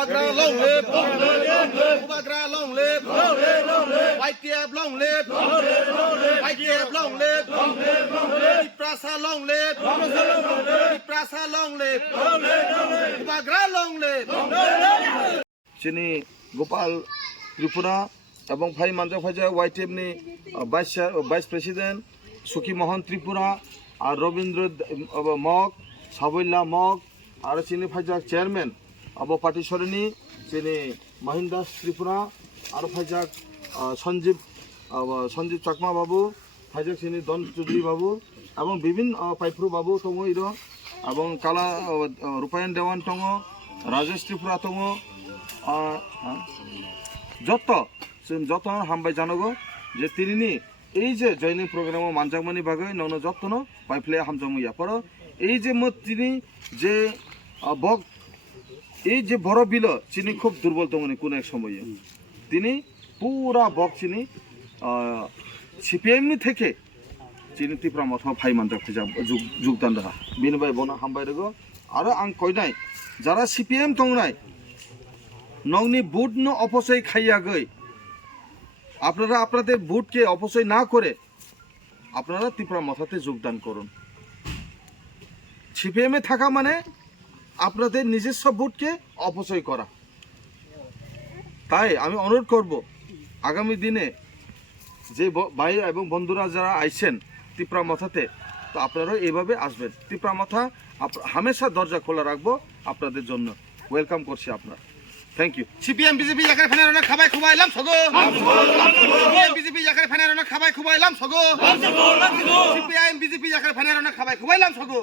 Bubagra long live. Bubagra long live. YTF long live. YTF long live. Tiprasa long live. Tiprasa long live. Bubagra long live. চিনি গোপাল ত্রিপুরা এবং ভাই Manza ভাইজা ওয়াইটিএফনি vice president সুখী মোহন ত্রিপুরা আর Rabindra mug সাবল্লা mug আর চিনি Vizag chairman আব party সরণি চিনি মহিন দাস ত্রিপুরা আর ভাইজাক সঞ্জীব চাকমা বাবু ভাইজাক চিনি দন চৌধুরী বাবু এবং বিভিন্ন পাইফ্রু বাবু দङ ইর এবং কালা রূপায়ণ দেওয়ান দङ রাজেশ ত্রিপুরা দङ যত হামবাই জানাগো যে তিনি এই যে জয়নিং প্রোগ্রাম মানজাকমানি বাগৈ নন যত্ন পাইফ্লে হামজামইয়া পর এই যে তিনি যে বক এই যে বড় বিল চিনি খুব দুর্বল দঙনি কোন এক সময়ে তিনি পুরা বক চিনি সিপিএমনি থেকে চিনি ত্রিপুরা মথা ভাই মানজাক যোগদান রাখা বিনিবাय বনা হামবাय রগো আরো আं কইনাय যারা সিপিএম দंनाय নংনি বুট ন অপচয় খাইয়াগৈ আপনারা আপনাদের বুটকে অপচয় না করে আপনারা ত্রিপুরা মথাতে যোগদান করুন সিপিএমে থাকা মানে আপনাদের নিজস্ব বুটকে অপচয় করা তাই আমি অনুরোধ করব আগামী দিনে যে ভাই এবং বন্ধুরা যারা আইছেন ত্রিপুরা মথাতে তো আপনারাও এইভাবে আসবেন ত্রিপুরা মথা হামেশা দরজা খোলা রাখবো আপনাদের জন্য ওয়েলকাম করছি আপনারা থ্যাংক ইউ CPM BJP জাকার ফানারনা খাবাই খুবাইলাম সগো CPM BJP জাকার ফানারনা খাবাই খুবাইলাম সগো CPM BJP জাকার ফানারনা খাবাই খুবাইলাম সগো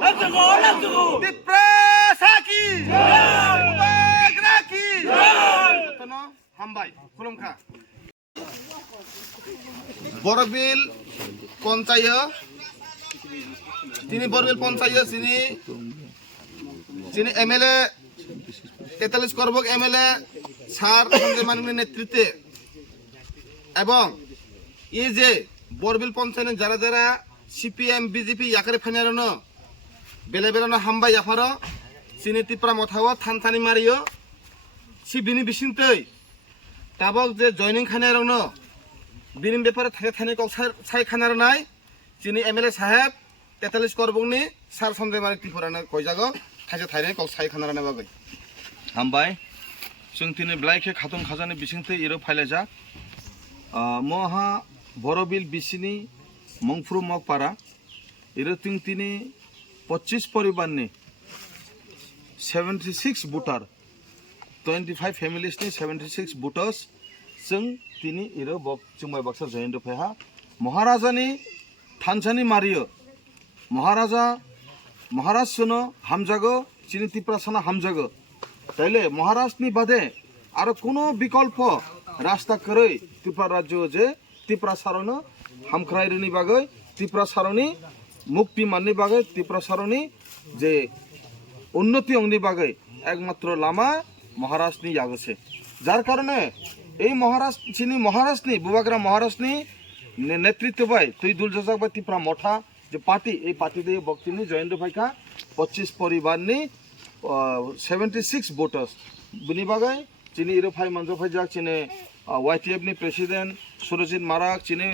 ত্রিপ্রাসা কি বুবাগ্রা কি তনো হামবাই খুলুমখা বড়বিল পঞ্চায়েত তিনি বড়বিল পঞ্চায়েত তিনি এমএলএ 43 করবক এমএলএ স্যার সঞ্জয় মাননীর নেতৃত্বে এবং এই যে বরবিল পঞ্চায়েত যারা যারা সিপিএম বিজেপি ইয়াকারে ফাইনারনো বেলে বেলানো হামবাই ইয়াফারো চিনি ত্রিপুরা মথাও থানথানি মারিও সি বিনি বিসিংতৈ তাবক যে জয়নিং খানারনো বিনি ব্যাপারে থাকে থানি কক্সার সাই খানার নাই চিনি এমএলএ সাহেব 43 করবকনি স্যার সঞ্জয় মানি ত্রিপুরাनो কইজাগो थाइसे थाइनै कक्साय खानारानो बागै हामबाय जों दिनै ब्लाइखे खाथुम खाजानि बिसिंथै इरो फायलायजा महा बरबिल बिसिनि मंफ्रु मगपारा इरो तिनि 25 परिबारनि 76 भोटार 25 फैमिलिसनि 76 भोटार्स जों तिनि इरो जुमाय बाक्सा जयेन्द्र फायहा महाराजानि थानसानि मारियो महाराज सुनो हामजागो चिनि ত্রিপুরা साना हामजागो তাইলে মহারাষ্ট্রনি বাদে আর কোনো বিকল্প রাস্তা করে ত্রিপুরা রাজ্য যে ত্রিপুরা সারণ হামখ্রাইরনি বাগৈ ত্রিপুরা সারণি মুক্তি মাননি বাগৈ ত্রিপুরা সারণি যে উন্নতি অংনি বাগৈ একমাত্র লামা মহারাষ্ট্রনি আগছে যার কারণে এই মহারাষ্ট্রনি বুবাগ্রা মহারাষ্ট্রনি নেতৃত্ব বাই তুই দুলজাজাক বাই ত্রিপুরা মঠা যে পার্টি এই পার্টি দিয়ে বক্তিনি Jayendra ভাইকা 25 পরিবারনি 76 voters bini bagai chini iro phai manjo phai jak chine YTF ni president Surojit Marak chini